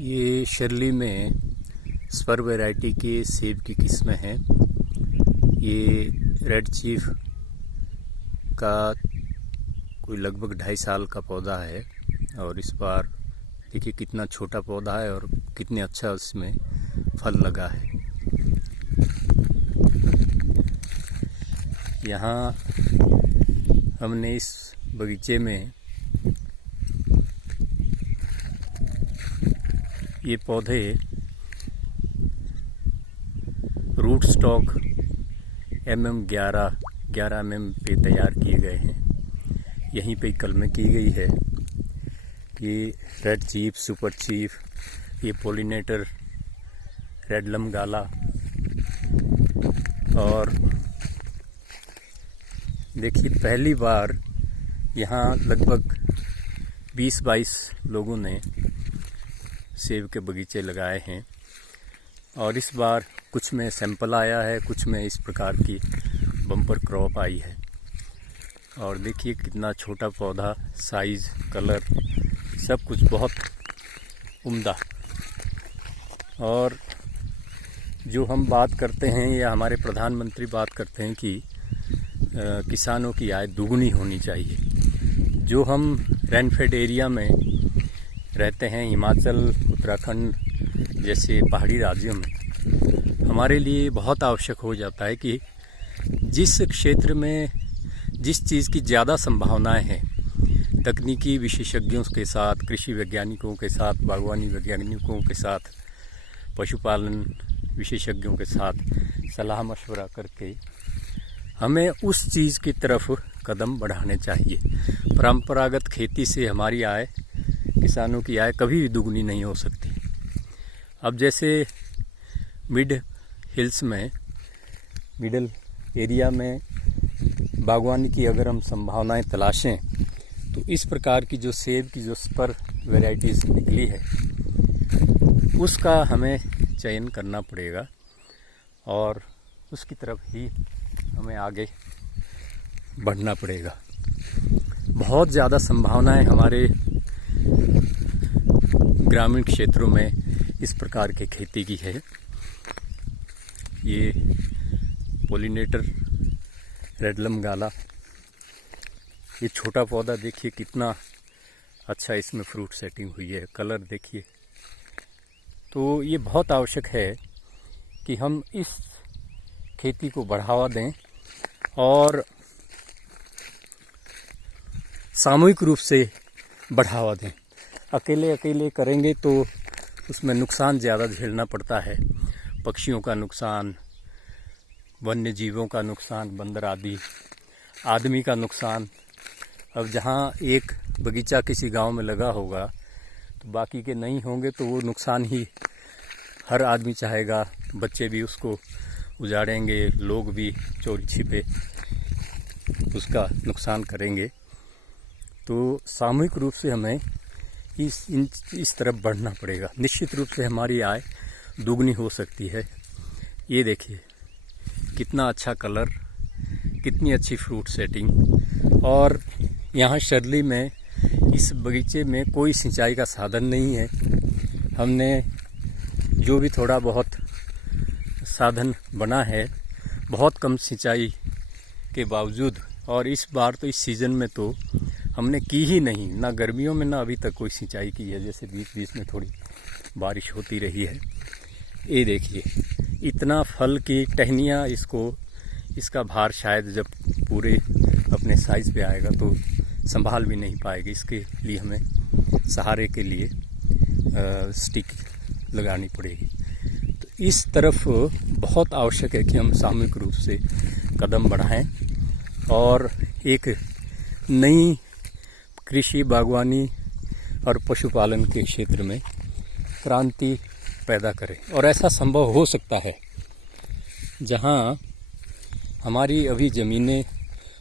ये शर्ली में spur variety के सेब की किस्में हैं। ये रेड चीफ का कोई लगभग 2.5 साल का पौधा है और इस बार देखिए कितना छोटा पौधा है और कितने अच्छा उसमें फल लगा है। यहाँ हमने इस बगीचे में ये पौधे रूट स्टॉक mm11 mm पे तैयार किए गए हैं। यहीं पे कलमें की गई है। ये रेड चीफ, सुपर चीफ, ये पोलिनेटर रेड लम गाला और देखिए पहली बार यहाँ लगभग 20-22 लोगों ने सेब के बगीचे लगाए हैं और इस बार कुछ में सैंपल आया है, कुछ में इस प्रकार की बम्पर क्रॉप आई है। और देखिए कितना छोटा पौधा, साइज़, कलर सब कुछ बहुत उम्दा। और जो हम बात करते हैं या हमारे प्रधानमंत्री बात करते हैं कि किसानों की आय दुगनी होनी चाहिए। जो हम रेनफेड एरिया में रहते हैं, हिमाचल, उत्तराखंड जैसे पहाड़ी राज्यों में, हमारे लिए बहुत आवश्यक हो जाता है कि जिस क्षेत्र में जिस चीज़ की ज़्यादा संभावनाएं हैं, तकनीकी विशेषज्ञों के साथ, कृषि वैज्ञानिकों के साथ, बागवानी वैज्ञानिकों के साथ, पशुपालन विशेषज्ञों के साथ सलाह मशवरा करके हमें उस चीज़ की तरफ कदम बढ़ाने चाहिए। परंपरागत खेती से हमारी आय, किसानों की आय कभी भी दुगनी नहीं हो सकती। अब जैसे मिड हिल्स में, मिडल एरिया में बागवानी की अगर हम संभावनाएं तलाशें तो इस प्रकार की जो सेब की जो स्पर वैरायटीज़ निकली है उसका हमें चयन करना पड़ेगा और उसकी तरफ ही हमें आगे बढ़ना पड़ेगा। बहुत ज़्यादा संभावनाएं हमारे ग्रामीण क्षेत्रों में इस प्रकार के खेती की है। ये पोलिनेटर रेडलम गाला, ये छोटा पौधा देखिए कितना अच्छा इसमें फ्रूट सेटिंग हुई है, कलर देखिए। तो ये बहुत आवश्यक है कि हम इस खेती को बढ़ावा दें और सामूहिक रूप से बढ़ावा दें। अकेले करेंगे तो उसमें नुकसान ज़्यादा झेलना पड़ता है। पक्षियों का नुकसान, वन्य जीवों का नुकसान, बंदर आदि, आदमी का नुकसान। अब जहाँ एक बगीचा किसी गांव में लगा होगा तो बाकी के नहीं होंगे तो वो नुकसान ही हर आदमी चाहेगा। बच्चे भी उसको उजाड़ेंगे, लोग भी चोरी छिपे उसका नुकसान करेंगे। तो सामूहिक रूप से हमें इस तरफ बढ़ना पड़ेगा। निश्चित रूप से हमारी आय दुगनी हो सकती है। ये देखिए कितना अच्छा कलर, कितनी अच्छी फ्रूट सेटिंग। और यहाँ शर्ली में इस बगीचे में कोई सिंचाई का साधन नहीं है। हमने जो भी थोड़ा बहुत साधन बना है, बहुत कम सिंचाई के बावजूद, और इस बार तो इस सीज़न में तो हमने की ही नहीं, ना गर्मियों में ना अभी तक कोई सिंचाई की है। जैसे बीच बीच में थोड़ी बारिश होती रही है। ये देखिए इतना फल की टहनियाँ, इसका भार शायद जब पूरे अपने साइज़ पे आएगा तो संभाल भी नहीं पाएगी। इसके लिए हमें सहारे के लिए स्टिक लगानी पड़ेगी। तो इस तरफ बहुत आवश्यक है कि हम सामूहिक रूप से कदम बढ़ाएं और एक नई कृषि, बागवानी और पशुपालन के क्षेत्र में क्रांति पैदा करें। और ऐसा संभव हो सकता है जहां हमारी अभी ज़मीनें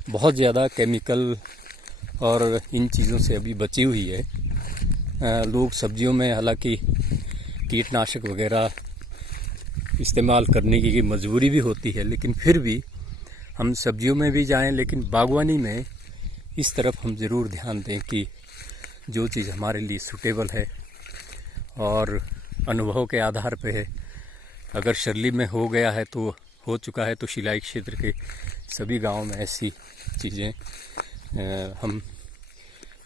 बहुत ज़्यादा केमिकल और इन चीज़ों से अभी बची हुई है। लोग सब्जियों में हालांकि कीटनाशक वगैरह इस्तेमाल करने की मजबूरी भी होती है, लेकिन फिर भी हम सब्जियों में भी जाएं, लेकिन बागवानी में इस तरफ हम ज़रूर ध्यान दें कि जो चीज़ हमारे लिए सूटेबल है और अनुभव के आधार पे है। अगर शर्ली में हो गया है तो हो चुका है, तो शिलाई क्षेत्र के सभी गांवों में ऐसी चीज़ें हम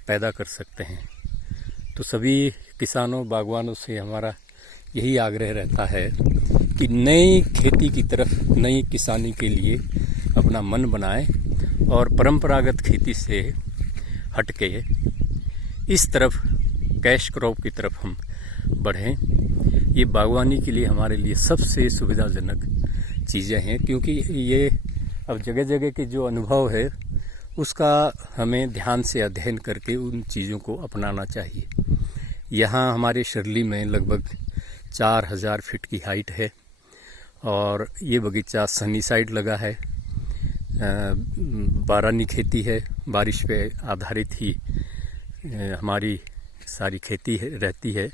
पैदा कर सकते हैं। तो सभी किसानों बागवानों से हमारा यही आग्रह रहता है कि नई खेती की तरफ, नई किसानी के लिए अपना मन बनाएं और परंपरागत खेती से हटके इस तरफ कैश क्रॉप की तरफ हम बढ़ें। ये बागवानी के लिए हमारे लिए सबसे सुविधाजनक चीज़ें हैं, क्योंकि ये अब जगह जगह के जो अनुभव है उसका हमें ध्यान से अध्ययन करके उन चीज़ों को अपनाना चाहिए। यहाँ हमारे शर्ली में लगभग 4000 फीट की हाइट है और ये बगीचा सनी साइड लगा है। बारानी खेती है, बारिश पे आधारित ही हमारी सारी खेती रहती है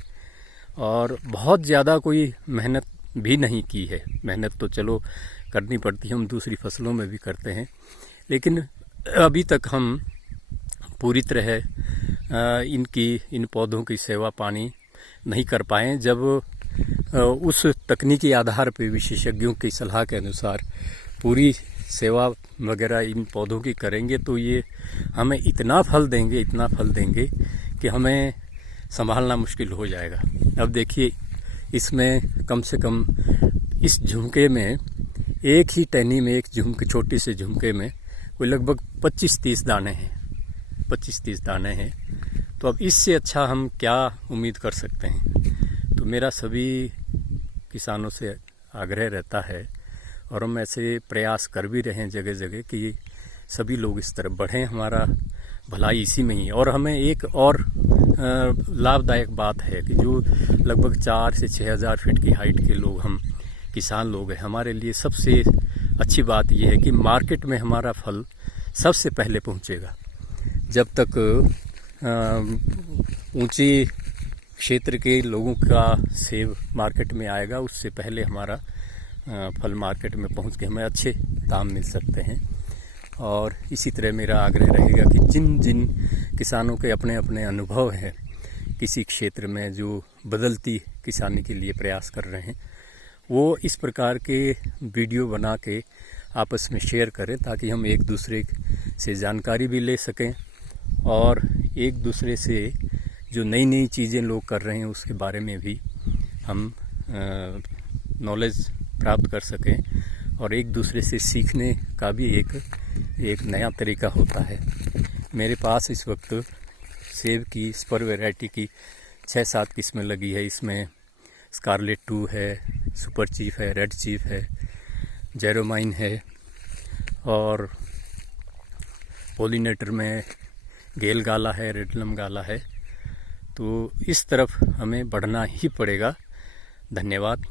और बहुत ज़्यादा कोई मेहनत भी नहीं की है। मेहनत तो चलो करनी पड़ती है, हम दूसरी फसलों में भी करते हैं, लेकिन अभी तक हम पूरी तरह इन पौधों की सेवा पानी नहीं कर पाए। जब उस तकनीकी आधार पर विशेषज्ञों की सलाह के अनुसार पूरी सेवा वगैरह इन पौधों की करेंगे तो ये हमें इतना फल देंगे कि हमें संभालना मुश्किल हो जाएगा। अब देखिए, इसमें कम से कम इस झुमके में एक ही टहनी में, एक झुमके, छोटी से झुमके में कोई लगभग 25-30 दाने हैं, 25-30 दाने हैं। तो अब इससे अच्छा हम क्या उम्मीद कर सकते हैं। तो मेरा सभी किसानों से आग्रह रहता है और हम ऐसे प्रयास कर भी रहे हैं जगह जगह कि सभी लोग इस तरफ बढ़ें। हमारा भलाई इसी में ही है। और हमें एक और लाभदायक बात है कि जो लगभग 4 से 6000 फीट की हाइट के लोग, हम किसान लोग हैं, हमारे लिए सबसे अच्छी बात यह है कि मार्केट में हमारा फल सबसे पहले पहुंचेगा। जब तक ऊंची क्षेत्र के लोगों का सेब मार्केट में आएगा, उससे पहले हमारा फल मार्केट में पहुंच के हमें अच्छे दाम मिल सकते हैं। और इसी तरह मेरा आग्रह रहेगा कि जिन जिन किसानों के अपने अपने अनुभव हैं किसी क्षेत्र में, जो बदलती किसानी के लिए प्रयास कर रहे हैं, वो इस प्रकार के वीडियो बना के आपस में शेयर करें, ताकि हम एक दूसरे से जानकारी भी ले सकें और एक दूसरे से जो नई नई चीज़ें लोग कर रहे हैं उसके बारे में भी हम नॉलेज प्राप्त कर सकें। और एक दूसरे से सीखने का भी एक नया तरीका होता है। मेरे पास इस वक्त सेब की स्पर वैरायटी की 6-7 किस्में लगी है। इसमें स्कारलेट 2 है, सुपर चीफ है, रेड चीफ है, जेरोमाइन है और पोलिनेटर में गेल गाला है, रेडलम गाला है। तो इस तरफ हमें बढ़ना ही पड़ेगा। धन्यवाद।